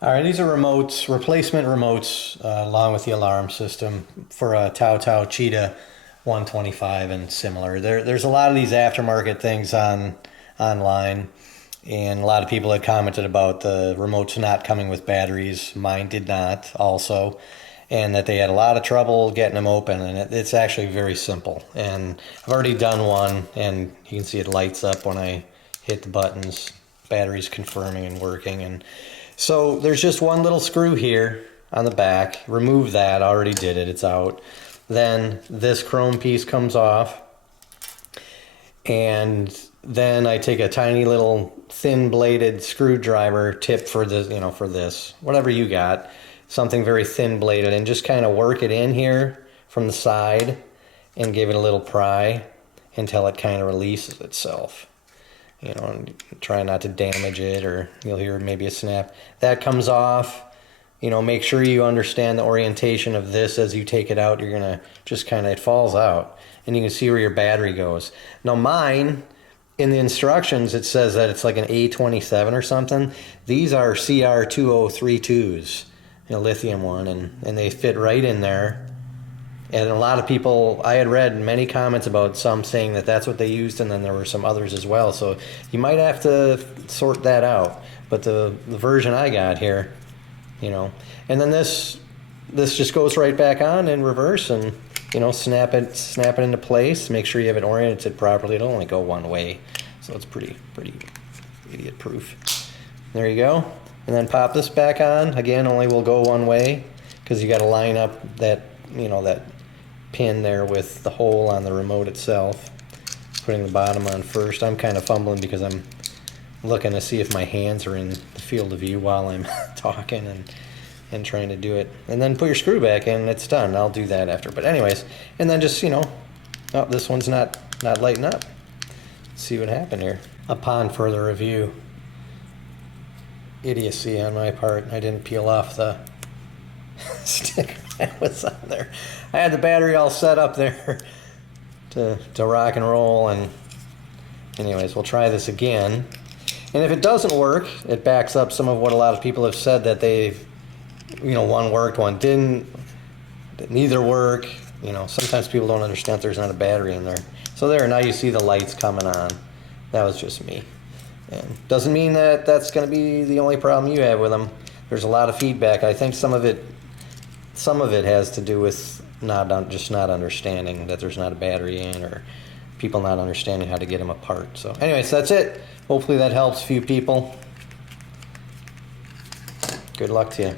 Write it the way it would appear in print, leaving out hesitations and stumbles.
All right, these are remotes, replacement remotes, along with the alarm system for a Tao Cheetah 125 and similar. There's a lot of these aftermarket things online, and a lot of people had commented about the remotes not coming with batteries. Mine did not, also, and that they had a lot of trouble getting them open. And it's actually very simple. And I've already done one, and you can see it lights up when I hit the buttons. Batteries confirming and working. And so there's just one little screw here on the back. Remove that. I already did it. It's out. Then this chrome piece comes off. And then I take a tiny little thin bladed screwdriver tip for this, for this, whatever you got, something very thin bladed, and just kind of work it in here from the side and give it a little pry until it kind of releases itself. And try not to damage it, or you'll hear maybe a snap. That comes off. Make sure you understand the orientation of this as you take it out. You're going to just it falls out, and you can see where your battery goes. Now mine, in the instructions, it says that it's like an A27 or something. These are CR2032s, lithium one, and they fit right in there. And a lot of people, I had read many comments about some saying that that's what they used, and then there were some others as well. So you might have to sort that out. But the version I got here, and then this just goes right back on in reverse, and snap it into place. Make sure you have it oriented properly. It'll only go one way, so it's pretty idiot proof. There you go. And then pop this back on. Again, only will go one way, because you got to line up that that pin there with the hole on the remote itself. Putting the bottom on first. I'm kind of fumbling because I'm looking to see if my hands are in the field of view while I'm talking and trying to do it. And then put your screw back in and it's done. I'll do that after. But anyways, and then just, oh, this one's not lighting up. Let's see what happened here. Upon further review, idiocy on my part, I didn't peel off the sticker that was on there. I had the battery all set up there to rock and roll, and anyways, we'll try this again. And if it doesn't work, it backs up some of what a lot of people have said, that they've, one worked, one didn't, neither work. Sometimes people don't understand there's not a battery in there. So there, now you see the lights coming on. That was just me. And doesn't mean that that's going to be the only problem you have with them. There's a lot of feedback. I think some of it has to do with not understanding that there's not a battery in, or people not understanding how to get them apart. So anyways, that's it. Hopefully that helps a few people. Good luck to you.